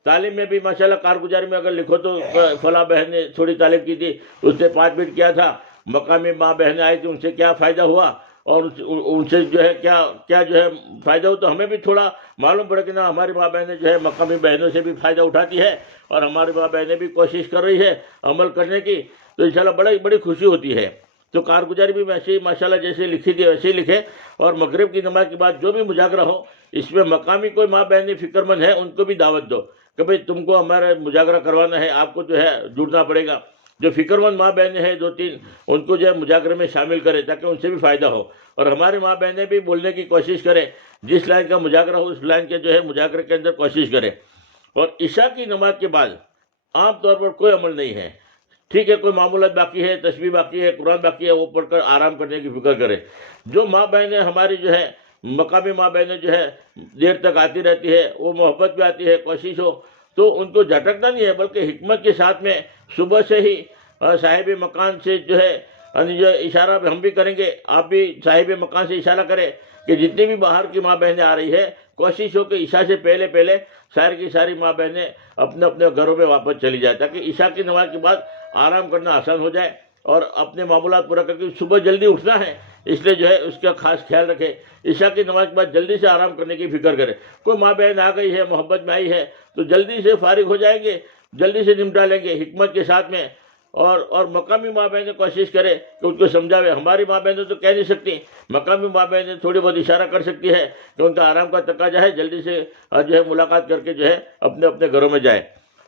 تعلیم میں بھی ماشاءاللہ کارگزاری میں اگر لکھو تو فلاں بہن نے تھوڑی تعلیم کی تھی, اس نے 5 منٹ کیا تھا. مقامی ماں بہنیں آئی تھی, ان سے کیا فائدہ ہوا اور ان سے جو ہے کیا جو ہے فائدہ ہو, تو ہمیں بھی تھوڑا معلوم پڑے کہ نا ہماری ماں بہنیں جو ہے مقامی بہنوں سے بھی فائدہ اٹھاتی ہے اور ہماری ماں بہنیں بھی کوشش کر رہی ہے عمل کرنے کی. تو انشاءاللہ بڑی خوشی ہوتی ہے. تو کارگزاری بھی ویسے ہی ماشاءاللہ جیسے لکھی تھی ویسے ہی لکھے. اور مغرب کی نماز کے بعد جو بھی مذاکرہ ہو اس میں مقامی کوئی ماں بہنیں فکر مند ہے ان کو بھی دعوت دو کہ بھئی تم کو ہمارا مذاکرہ کروانا ہے, آپ کو جو ہے جڑنا پڑے گا. جو فکر مند ماں بہنیں ہیں 2-3 ان کو جو ہے مذاکرے میں شامل کرے تاکہ ان سے بھی فائدہ ہو. اور ہماری ماں بہنیں بھی بولنے کی کوشش کرے, جس لائن کا مذاکرہ ہو اس لائن کے جو ہے مذاکرے کے اندر کوشش کرے. اور عشاء کی نماز کے بعد عام طور پر کوئی عمل نہیں ہے. ٹھیک ہے, کوئی معمولات باقی ہے, تسبیح باقی ہے, قرآن باقی ہے, وہ پڑھ کر آرام کرنے کی فکر کرے. جو ماں بہنیں ہماری جو ہے مقامی ماں بہنیں جو ہے دیر تک آتی رہتی ہے, وہ محبت بھی آتی ہے, کوشش ہو تو ان کو جھٹکنا نہیں ہے بلکہ حکمت کے ساتھ میں صبح سے ہی صاحب مکان سے جو ہے جو اشارہ ہم بھی کریں گے, آپ بھی صاحب مکان سے اشارہ کریں کہ جتنی بھی باہر کی ماں بہنیں آ رہی ہے کوشش ہو کہ عشاء سے پہلے ساری کی ساری ماں بہنیں اپنے اپنے گھروں میں واپس چلی جائے تاکہ عشاء کی نماز کے بعد آرام کرنا آسان ہو جائے اور اپنے معمولات پورا کر کے صبح جلدی اٹھنا ہے, اس لیے جو ہے اس کا خاص خیال رکھے. عشاء کی نماز کے بعد جلدی سے آرام کرنے کی فکر کرے. کوئی ماں بہن آ گئی ہے محبت میں آئی ہے تو جلدی سے فارغ ہو جائیں گے, جلدی سے نمٹا لیں گے حکمت کے ساتھ میں. اور مقامی ماں بہنیں کوشش کرے کہ ان کو سمجھاوے. ہماری ماں بہنیں تو کہہ نہیں سکتی, مقامی ماں بہنیں تھوڑی بہت اشارہ کر سکتی ہے کہ ان کا آرام کا تقاضا ہے, جلدی سے جو ہے ملاقات کر کے جو ہے اپنے اپنے گھروں میں جائے.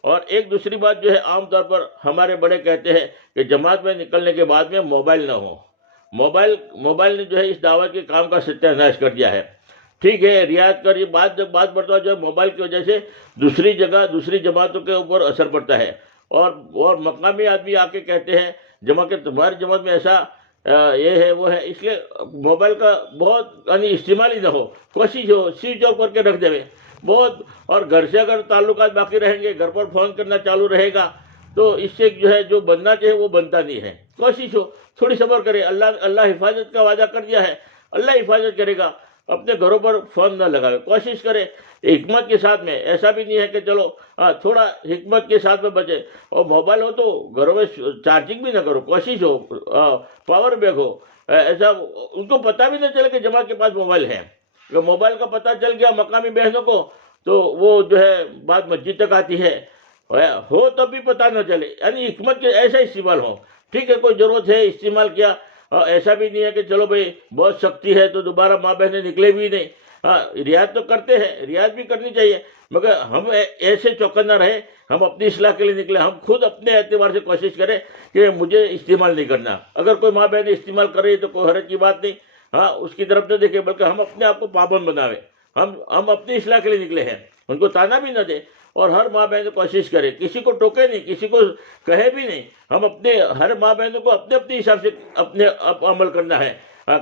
اور ایک دوسری بات جو ہے عام طور پر ہمارے بڑے کہتے ہیں کہ جماعت میں نکلنے کے بعد میں موبائل نہ ہو. موبائل نے جو ہے اس دعوت کے کام کا ستیہ ناش کر دیا ہے. ٹھیک ہے, رعایت کر, یہ بات بڑھتا جو ہے موبائل کی وجہ سے دوسری جگہ دوسری جماعتوں کے اوپر اثر پڑتا ہے. اور مقامی آدمی آ کے کہتے ہیں کہ تمہاری جماعت میں ایسا یہ ہے وہ ہے, اس لیے موبائل کا بہت یعنی استعمال ہی نہ ہو, کوشش ہو سوئچ آف کر کے رکھ دے بہت. اور گھر سے اگر تعلقات باقی رہیں گے, گھر پر فون کرنا چالو رہے گا تو اس سے جو ہے جو بننا چاہیے وہ بنتا نہیں ہے. کوشش ہو تھوڑی صبر کرے, اللہ حفاظت کا وعدہ کر دیا ہے, اللہ حفاظت کرے گا. اپنے گھروں پر فون نہ لگاوے, کوشش کرے حکمت کے ساتھ میں. ایسا بھی نہیں ہے کہ چلو تھوڑا حکمت کے ساتھ میں بچے. اور موبائل ہو تو گھروں میں چارجنگ بھی نہ کرو, کوشش ہو پاور بینک ہو, ایسا ان کو پتہ بھی نہ چلے کہ جماعت کے پاس موبائل ہے. اگر موبائل کا پتہ چل گیا مقامی بہنوں کو تو وہ جو ہے بات مسجد تک آتی ہے, ہو تب بھی پتہ نہ چلے. یعنی حکمت کے ایسا استعمال ہو ٹھیک ہے کوئی ضرورت ہے استعمال کیا، ایسا بھی نہیں ہے کہ چلو بھائی بہت سختی ہے تو دوبارہ ماں بہنیں نکلے بھی نہیں، رعایت تو کرتے ہیں، رعایت بھی کرنی چاہیے، مگر ہم ایسے چوکنا رہے، ہم اپنی اصلاح کے لیے نکلے، ہم خود اپنے اعتبار سے کوشش کریں کہ مجھے استعمال نہیں کرنا، اگر کوئی ماں بہن استعمال کر رہی ہے تو کوئی حرج کی بات نہیں، اس کی طرف نہ دیکھیں، بلکہ ہم اپنے آپ کو پابند بناویں، ہم اپنی اصلاح کے لیے نکلے ہیں، ان کو تانا بھی نہ دیں، اور ہر ماں بہن کوشش کرے، کسی کو ٹوکے نہیں، کسی کو کہے بھی نہیں، ہم اپنے ہر ماں بہنوں کو اپنے اپنے حساب سے اپنے عمل کرنا ہے،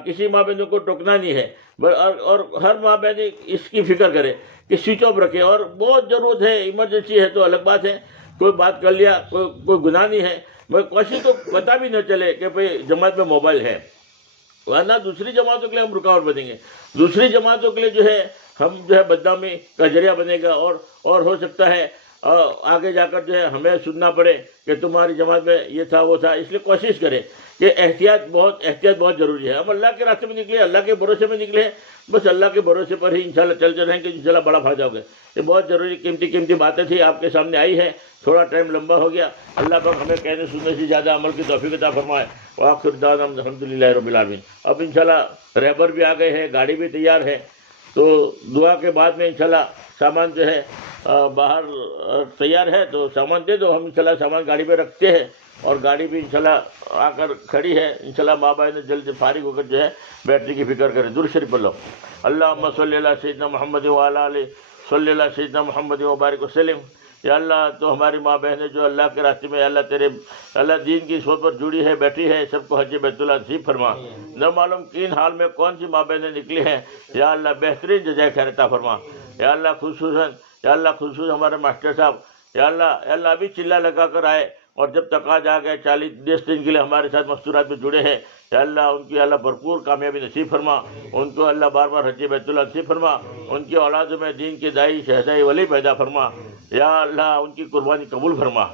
کسی ماں بہنوں کو ٹوکنا نہیں ہے، اور ہر ماں بہن اس کی فکر کرے کہ سوئچ آف رکھے، اور بہت ضرورت ہے ایمرجنسی ہے تو الگ بات ہے، کوئی بات کر لیا، کوئی گناہ نہیں ہے، مگر کوشش تو پتہ بھی نہ چلے کہ بھئی جماعت میں موبائل ہے، ورنہ دوسری جماعتوں کے لیے ہم رکاوٹ بنیں گے، دوسری جماعتوں کے لیے جو ہے ہم جو ہے بدنامی کا ذریعہ بنے گا، اور ہو سکتا ہے آگے جا کر جو ہے ہمیں سننا پڑے کہ تمہاری جماعت میں یہ تھا وہ تھا، اس لیے کوشش کریں کہ احتیاط بہت ضروری ہے، ہم اللہ کے راستے میں نکلے، اللہ کے بھروسے میں نکلے ہیں، بس اللہ کے بھروسے پر ہی انشاءاللہ چلتے رہیں گے، انشاءاللہ بڑا فائدہ ہوگا۔ یہ بہت ضروری قیمتی باتیں تھی، آپ کے سامنے آئی ہے، تھوڑا ٹائم لمبا ہو گیا، اللہ پاک ہمیں کہنے سننے سے زیادہ عمل کی توفیق عطا فرمائے، وآخر دعوانا الحمدللہ رب العالمین۔ اب انشاءاللہ رہبر بھی آ گئے ہیں، گاڑی بھی تیار ہے، تو دعا کے بعد میں انشاءاللہ سامان جو ہے باہر تیار ہے، تو سامان دے دو، ہم انشاءاللہ سامان گاڑی پہ رکھتے ہیں، اور گاڑی بھی انشاءاللہ آ کر کھڑی ہے، انشاءاللہ ماں بہن نے جلد فارغ ہو کر جو ہے بیٹھنے کی فکر کریں۔ درود شریف پڑھ لو۔ اللہم صلی علی سیدنا محمد وعلی آلہ صلی علی سیدنا محمد وبارک وسلم۔ یا اللہ تو ہماری ماں بہنیں جو اللہ کے راستے میں اللہ دین کی صحبت پر جڑی ہے، بیٹھی ہے، سب کو حج بیت اللہ نصیب فرما۔ نہ معلوم کن حال میں کون سی ماں بہنیں نکلی ہیں، یا اللہ بہترین جزائے خیر عطا فرما۔ یا اللہ خصوصاً ہمارے ماسٹر صاحب، یا اللہ ابھی چلہ لگا کر آئے، اور جب تک آج آ گئے 40 دن کے لیے ہمارے ساتھ مستورات میں جڑے ہیں، یا اللہ ان کی بھرپور کامیابی نصیب فرما، ان کو اللہ بار بار حج بیت اللہ نصیب فرما، ان کی اولادوں میں دین کے داعی شہدائی ولی پیدا فرما، یا اللہ ان کی قربانی قبول فرما۔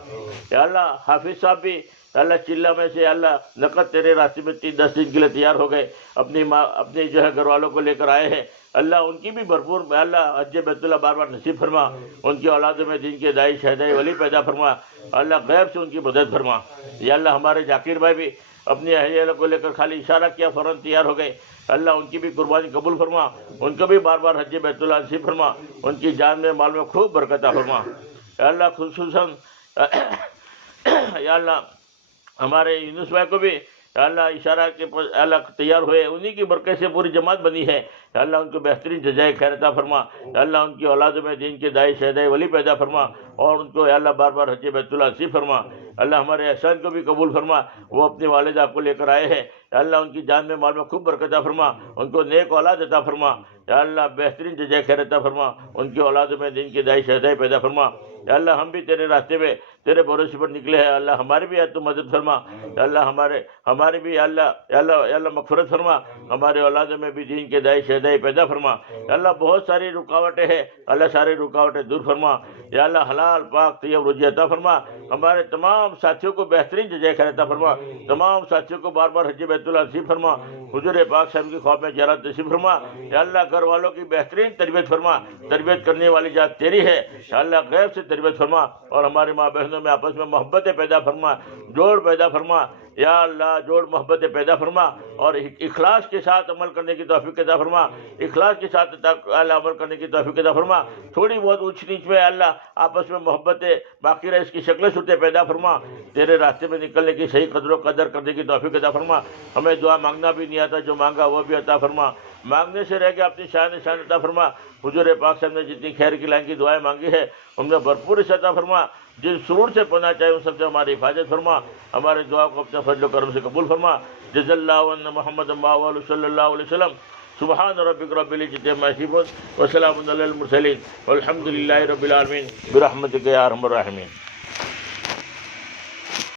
یا اللہ حافظ صاحب بھی اللہ چلہ میں سے اللہ نقد تیرے راستے میں 10 دن کے لیے تیار ہو گئے، اپنے جو ہے گھر والوں کو لے کر آئے ہیں، اللہ ان کی بھی بھرپور اللہ حج بیت اللہ بار بار نصیب فرما، ان کی اولادوں میں دین کے داعی شہدائی ولی پیدا فرما، اللہ غیب سے ان کی مدد فرما۔ یا اللہ ہمارے ذاکر بھائی بھی اپنی اہلیہ کو لے کر خالی اشارہ کیا فوراً تیار ہو گئے، اللہ ان کی بھی قربانی قبول فرما، ان کو بھی بار بار حج بیت اللہ نصیب فرما، ان کی جان میں مال میں خوب برکت عطا فرما۔ یا اللہ خصوصاً یا اللہ ہمارے یونس بھائی کو بھی اللہ اشارہ کے اللہ تیار ہوئے، انہی کی برکت سے پوری جماعت بنی ہے، اللہ ان کو بہترین جزائے خیر عطا فرما، اللہ ان کی اولادوں میں دین کے داعی شہدائی ولی پیدا فرما، اور ان کو اللہ بار بار حج بیت اللہ نصیب فرما۔ اللہ ہمارے احسان کو بھی قبول فرما، وہ اپنی والدہ کو لے کر آئے ہیں، اللہ ان کی جان میں مال میں خوب برکت عطا فرما، ان کو نیک اولاد عطا فرما، یا اللہ بہترین جزائے خیر عطا فرما، ان کی اولادوں میں دین کے داعی شہدائی پیدا فرما۔ یا اللہ ہم بھی تیرے راستے میں تیرے بھروسے پر نکلے ہیں، اللہ ہماری بھی تو مدد فرما، یا اللہ ہماری بھی اللہ مغفرت فرما، ہمارے اولادوں میں بھی دین کے داعی شہدائی پیدا فرما۔ یا اللہ بہت ساری رکاوٹیں ہیں، اللہ ساری رکاوٹیں دور فرما، یا اللہ حلال پاک طیب روزی عطا فرما، ہمارے تمام ساتھیوں کو بہترین جزائے خیر عطا فرما، تمام ساتھیوں کو بار بار حج بیت اللہ نصیب فرما، حضور پاک صاحب کی خواب میں زیارت نصیب فرما۔ یا اللہ گھر والوں کی بہترین تربیت فرما، تربیت کرنے والی ذات تیری ہے، یا اللہ غیب سے تربیت فرما، اور ہمارے ماں بہنوں میں آپس میں محبتیں پیدا فرما، جوڑ پیدا فرما، یا اللہ جوڑ محبتیں پیدا فرما، اور اخلاص کے ساتھ عمل کرنے کی توفیق عطا فرما، اخلاص کے ساتھ اللہ عمل کرنے کی توفیق عطا فرما، تھوڑی بہت اونچ نیچ میں اللہ آپس میں محبتیں باقی رہے، اس کی شکل صورتیں پیدا فرما، تیرے راستے میں نکلنے کی صحیح قدر و قدر کرنے کی توفیق عطا فرما۔ ہمیں دعا مانگنا بھی نہیں آتا، جو مانگا وہ بھی عطا فرما، مانگنے سے رہ کے اپنی شان عطا فرما۔ حضور پاک صاحب نے جتنی خیر کی لائن کی دعائیں مانگی ہے ان میں بھرپور عطا فرما، جن سرور سے پڑھنا چاہے ان سب سے ہماری حفاظت فرما، ہمارے دعا کو اپنے فضل و کرم سے قبول فرما۔ جزا اللہ عنا محمد صلی اللہ علیہ وسلم۔ سبحان ربک رب العزۃ عما یصفون وسلام علی المرسلین والحمد للہ رب العالمین برحمتک یا ارحم الراحمین۔